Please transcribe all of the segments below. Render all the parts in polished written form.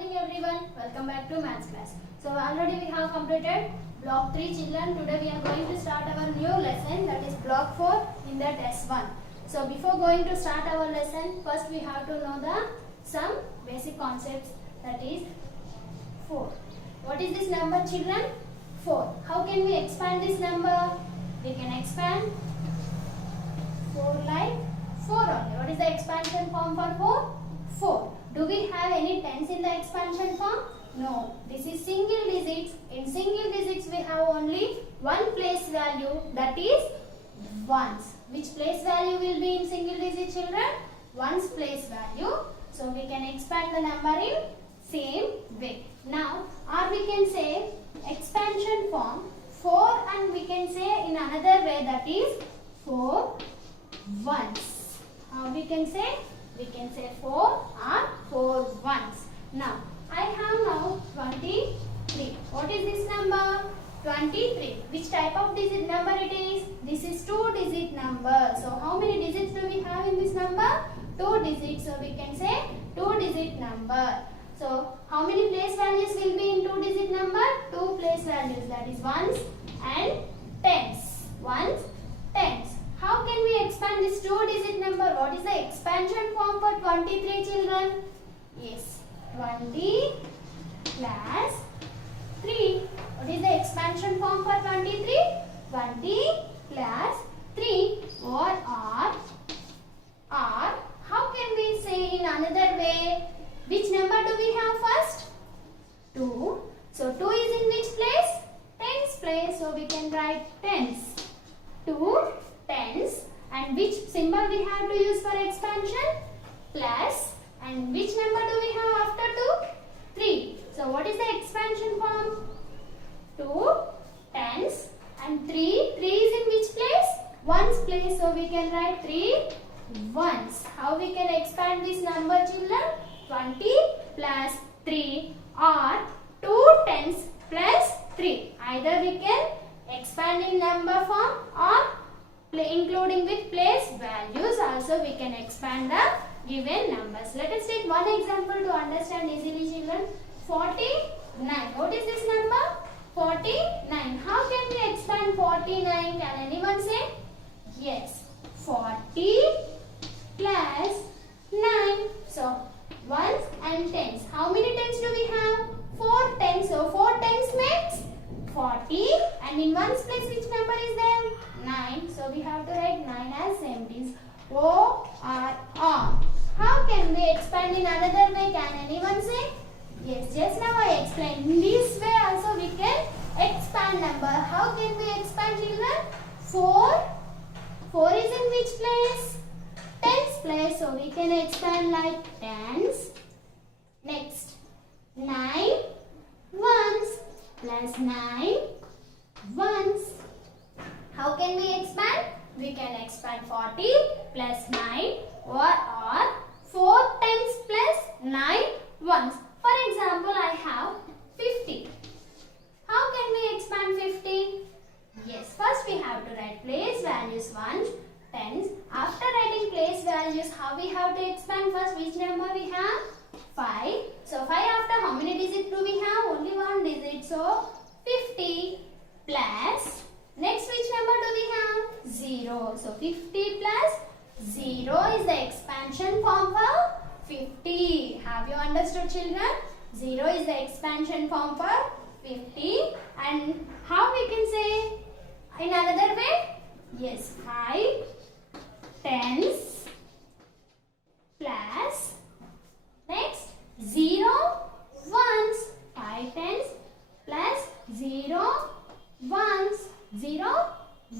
morning everyone. Welcome back to maths class. So already we have completed block 3 children. Today we are going to start our new lesson, that is block 4 in that S1. So before going to start our lesson, first we have to know some basic concepts, that is 4. What is this number children? 4. How can we expand this number? We can expand 4 like 4 only. What is the expansion form for 4? 4. Do we have any tens in the expansion form? No. This is single digits. In single digits we have only one place value, that is ones. Which place value will be in single digit children? Ones place value. So we can expand the number in same way. Now or we can say expansion form 4 and we can say in another way, that is 4 ones. How we can say? We can say 4 or 4 ones. Now I have now 23. What is this number? 23. Which type of digit number it is? This is 2-digit number. So how many digits do we have in this number? 2 digits. So we can say 2-digit number. So how many place values will be in 2-digit number? 2 place values, that is ones and tens. Ones, tens. How can we expand this 2-digit number? What is the expansion form for 23 children? Yes, 20 plus 3. What is the expansion form for 23? 20 plus 3 or how can we say in another way? Which number do we have first? 2. So 2 is in which place? Tens place. So we can write tens. 2 tens. And which symbol we have to use for expansion? Plus. And which number do we have after 2? 3. So what is the expansion form? 2 tens and 3. 3 is in which place? Ones place. So we can write 3 ones. How we can expand this number children? 20 plus 3 or 2 tens plus 3. Either we can expand in number form or including with place values. Also we can expand the given numbers. Let us take one example to understand easily children. 49. What is this number? 49. How can we expand 49? Can anyone say? Yes. 40 plus 9. So ones and tens. How many tens do we have? 4 tens. So 4 tens makes 40. And in ones place which number is there? 9. So we have to write 9 as empties. O-R-R. How can we expand in another way? Can anyone say? Yes, just now I explained. In this way also we can expand number. How can we expand children? 4. 4 is in which place? Tens place. So we can expand like tens. Next. 9 ones plus 9 ones. How can we expand? We can expand 40 plus 9 or 4 tens plus 9 ones. For example, I have 50. How can we expand 50? Yes, first we have to write place values ones, tens. After writing place values, how we have to expand? First, which number we have? 5. So 5 after how many digits do we have? Only one digit. So 50 plus. Next, which number do we have? 0. So 50 plus 0 is the expansion form for 50. Have you understood children? 0 is the expansion form for 50. And how we can say in another way? Yes, 5 tens plus next 0 ones. 5 tens plus 0 ones. 0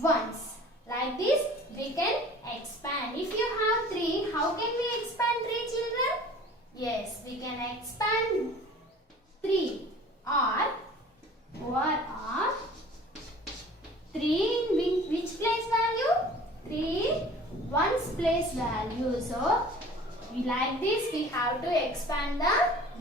ones. Like this we can expand. If you have 3, how can we expand 3 children? Yes, we can expand 3 or 3 in which place value? 3 ones place value. So like this we have to expand the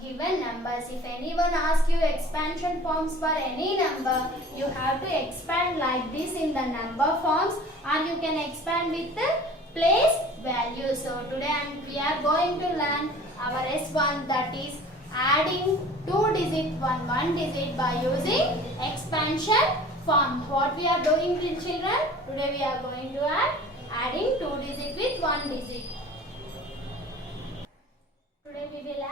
given numbers. If anyone asks you expansion forms for any number, you have to expand like this in the number forms, or you can expand with the place value. So today we are going to learn our S1, that is adding 2 digit one digit by using expansion form. What we are doing, children? Today we are going to adding 2 digit with 1 digit. Today we will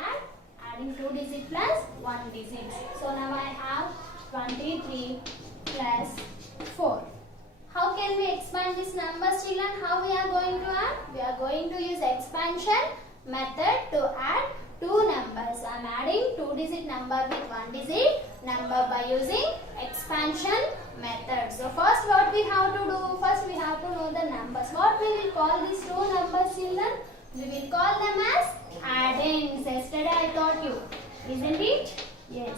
adding 2 digit plus 1 digit. So now I have 23 plus 4. How can we expand this numbers, children? How we are going to add? We are going to use expansion method to add 2 numbers. I am adding 2 digit number with 1 digit number by using expansion method. So first what we have to do? First we have to know the numbers. What we will call these 2 numbers, children? We will call them as addends. Yesterday I taught you, isn't it? Yes.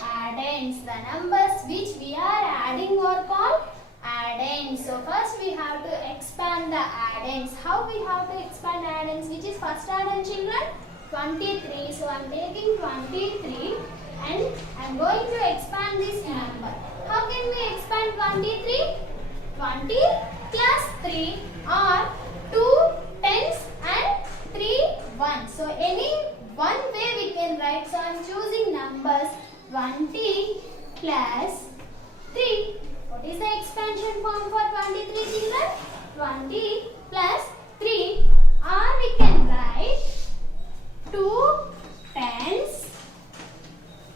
Addends. The numbers which we are adding are called addends. So first we have to expand the addends. How we have to expand addends? Which is first addend, children? 23. So I am taking 23 and I am going to expand this number. How can we expand 23? 20 plus 3 are 2 tens and 3 ones. So any one way we can write. So I am choosing numbers 20 plus 3. What is the expansion form for 23, children? 20 plus 3, or we can write 2 tens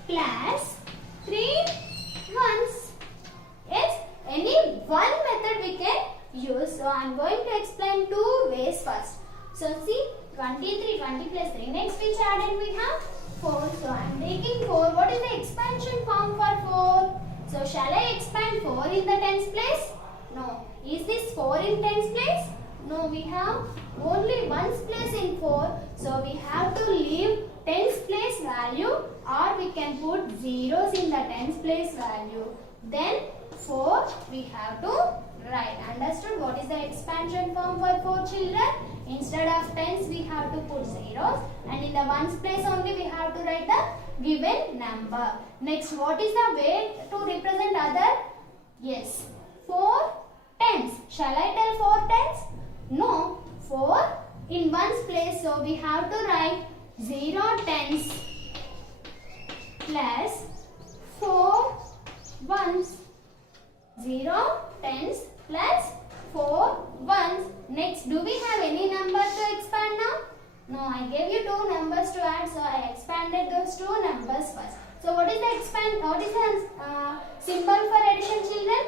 plus 3 ones. Yes, any one method we can use. So I am going to explain 2 ways first. So see, 23, 20 plus 3. Next which addend we have? 4. So I am taking 4. What is the expansion form for 4? So shall I expand 4 in the tens place? No. Is this 4 in tens place? No, we have only ones place in 4. So we have to leave tens place value, or we can put zeros in the tens place value. Then 4 we have to write. Understood? What is the expansion form for 4, children? Instead of tens we have to put zeros, and in the ones place only we have to write the given number. Next, what is the way to represent other? Yes, 4 tens. Shall I tell 4 tens? No, 4 in ones place. So we have to write 0 tens plus 4 ones. 0 tens plus 4 ones. Next, do we have any number to expand now? No, I gave you 2 numbers to add, so I expanded those 2 numbers first. So what is the symbol for addition, children?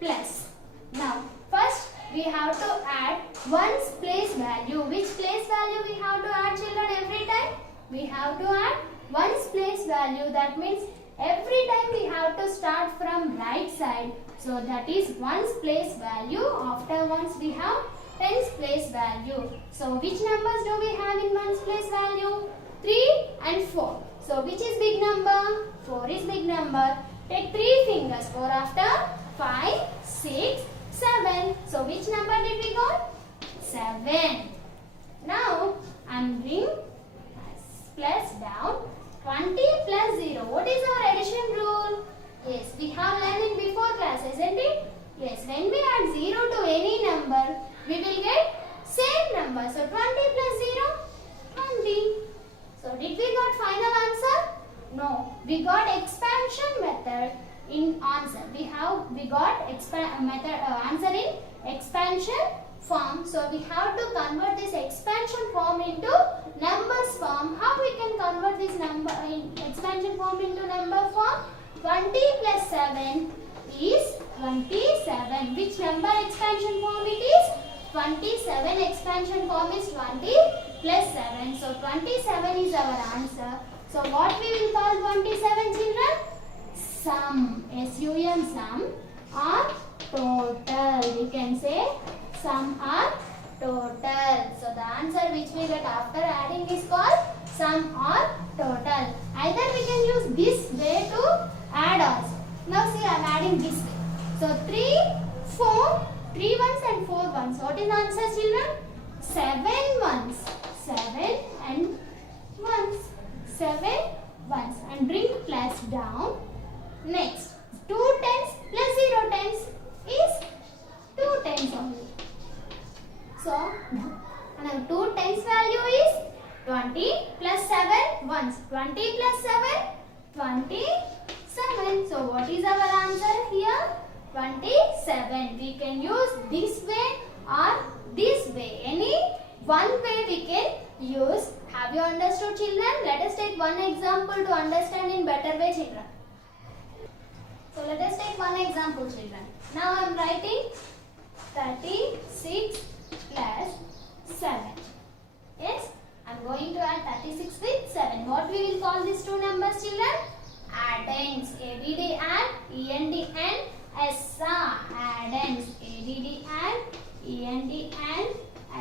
Plus. Now, first we have to add ones place value. Which place value we have to add, children, every time? We have to add ones place value. That means every time we have to start from right side. So that is ones place value. After ones we have tens place value. So which numbers do we have in ones place value? 3 and 4. So which is big number? 4 is big number. Take 3 fingers. 4 after 5, 6, 7. So which number did we got? 7. Now I am bring plus down 20 plus 0. What is our addition rule? Yes, we have learned it before class, isn't it? Yes, when we add 0 to any number, we will get same number. So 20 plus 0, 20. So did we got final answer? No, we got expansion method in answer. We got answer in expansion form. So we have to convert this expansion form into numbers form. How we can convert this number in expansion form into number form? 20 plus 7 is 27. Which number expansion form it is? 27. Expansion form is 20 plus 7. So 27 is our answer. So what we will call 27, children? Sum. S-U-M, sum or total. We can say sum or total. So the answer which we get after adding is called sum or total. Either we can use this way to add also. Now see, I am adding this way. So 3, 4, 3 ones and 4 ones. What is the answer, children? 7 ones. 7 and ones. 7 ones. And bring plus down. Next, 2 tens plus 0 tens is 2 tens only. So, now 2 tens value is 20 plus 7 ones. 20 plus 7, 27. So what is our answer here? 27. We can use this way or this way. Any one way we can use. Have you understood, children? Let us take one example to understand in better way, children. So let us take one example, children. Now I am writing 36 plus 7. Yes, I am going to add 36 with 7. What we will call these two numbers, children? Addends. ADD add, END and SR. Addends. ADD add, END and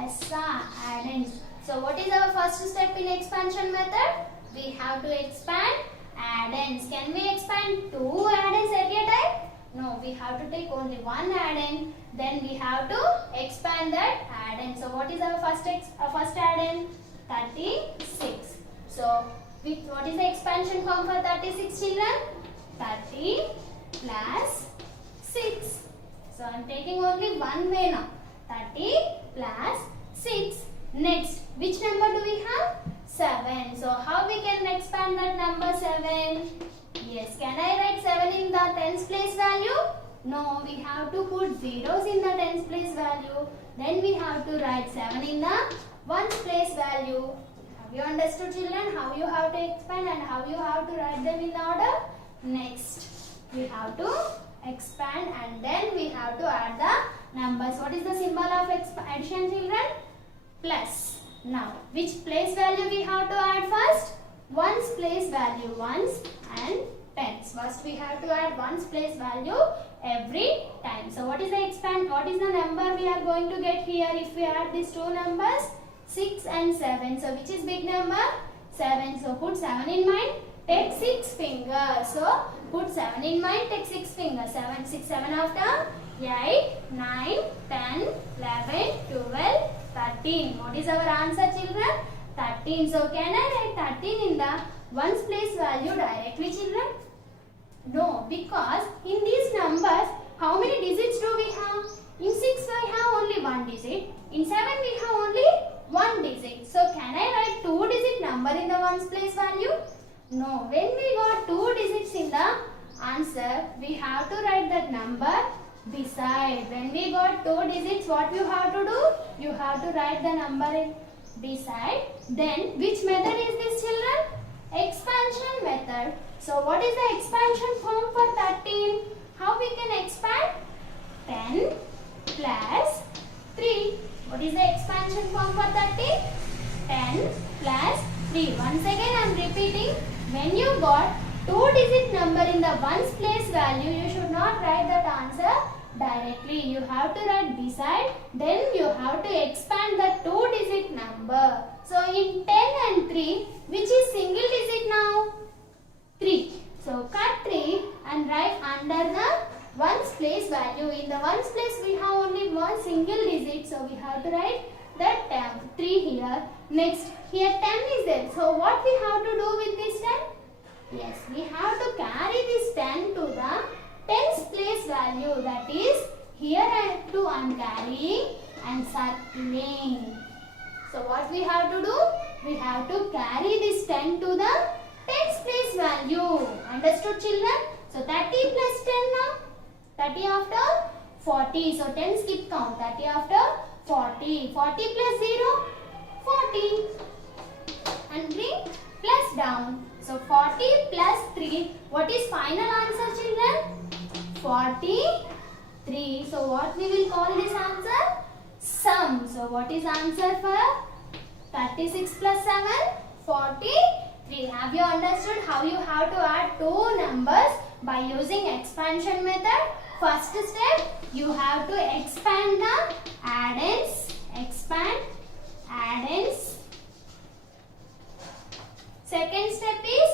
SR. Addends. So what is our first step in expansion method? We have to expand addends. Can we expand two addends at a time? No, we have to take only one addend. Then we have to expand that addend. So what is our first addend? 36. So what is the expansion form for 36, children? 30 plus 6. So I am taking only one way now. 30 plus 6. Next, which number do we have? 7. So how we can expand that number 7? Yes, can I write 7 in the tens place value? No, we have to put zeros in the tens place value. Then we have to write 7 in the ones place value. Have you understood, children, how you have to expand and how you have to write them in order? Next, we have to expand and then we have to add the numbers. What is the symbol of addition, children? Plus. Now, which place value we have to add first? Ones place value, ones and tens. First we have to add ones place value every time. So what is the number we are going to get here if we add these two numbers? 6 and 7. So which is big number? 7. So put 7 in mind. Take 6 fingers. So put 7 in mind. Take 6 fingers. 7, 6, 7 after. 8, 9, 10, 11, 12, 13. What is our answer, children? 13. So can I write 13 in the ones place value directly, children? No, because in these numbers, how many digits do we have? In 6 we have only one digit. In 7 we have only one digit. So can I write 2-digit number in the ones place value? No. When we got 2 digits in the answer, we have to write that number beside. When we got 2 digits, what you have to do? You have to write the number beside. Then which method is this, children? Expansion method. So what is the expansion form for 13? How we can expand? 10 plus 3. What is the expansion form for 13? 10 plus 3. Once again I am repeating. When you got 2-digit number in the ones place value, you should not write that answer directly. You have to write beside. Then you have to expand the 2-digit number. So in 10 and 3, which is single digit now? 3. So cut 3 and write under the ones place value. In the ones place we have only one single digit. So we have to write that 3 here. Next, here 10 is there. So what we have to do with this 10? Yes, we have to carry this 10 to the tens place value. That is, here I am carrying and circling. So what we have to do? We have to carry this 10 to the tens place value. Understood, children? So 30 plus 10 now. 30 after 40. So 10 skip count. 30 after 40. 40 plus 0, 40. And bring plus down. So 40 plus 3. What is final answer, children? 43. So what we will call this answer? Sum. So what is answer for 36 plus 7? 43. Have you understood how you have to add two numbers by using expansion method? First step, you have to expand the addends. Expand addends. Second step is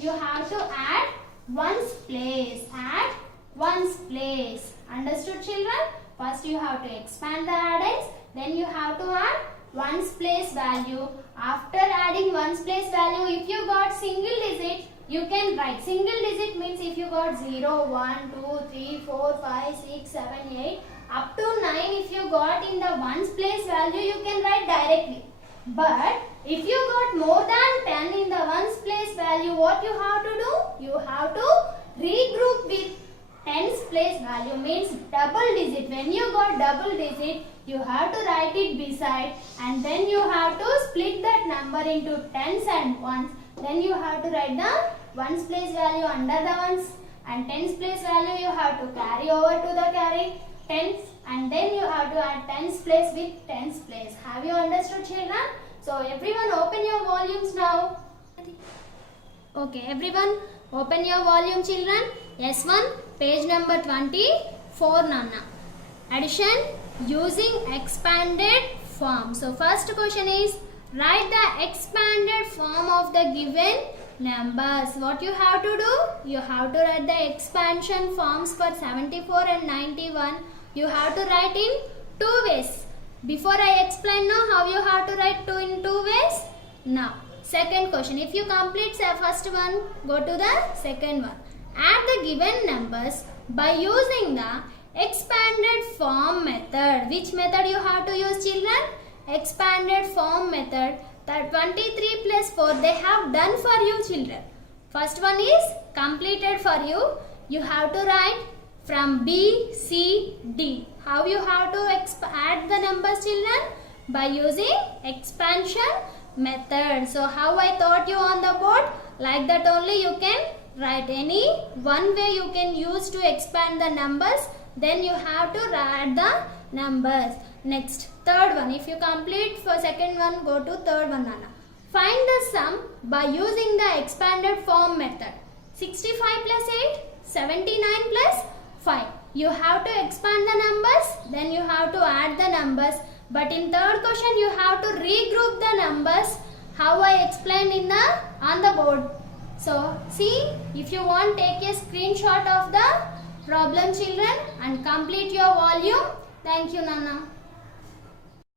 you have to add ones place. Add ones place. Understood, children? First you have to expand the addends. Then you have to add ones place value. After adding ones place value, if you got single digit, you can write. Single digit means if you got 0, 1, 2, 3, 4, 5, 6, 7, 8. Up to 9 if you got in the ones place value, you can write directly. But if you got more than 10 in the ones place value, what you have to do? You have to regroup with tens place value, means double digit. When you got double digit, you have to write it beside, and then you have to split that number into tens and ones. Then you have to write the ones place value under the ones, and tens place value you have to carry over to the carry tens, and then you have to add tens place with tens place. Have you understood, children? So everyone open your volumes now. Okay, everyone open your volume, children. S1 page number 24, Nana. Addition using expanded form. So first question is, write the expanded form of the given numbers. What you have to do? You have to write the expansion forms for 74 and 91. You have to write in two ways. Before I explain now how you have to write in two ways. Now, second question. If you complete the first one, go to the second one. Add the given numbers by using the expanded form method. Which method you have to use, children? Expanded form method. That 23 plus 4 they have done for you, children. First one is completed for you. You have to write from B, C, D. How you have to add the numbers, children? By using expansion method. So how I taught you on the board, like that only you can write. Any one way you can use to expand the numbers, then you have to add the numbers. Next, third one. If you complete for second one, go to third one, Nana. Find the sum by using the expanded form method. 65 plus 8, 79 plus 5. You have to expand the numbers, then you have to add the numbers. But in third question, you have to regroup the numbers. How I explained in the on the board. So see, if you want, take a screenshot of the problem, children, and complete your volume. Thank you, Nana.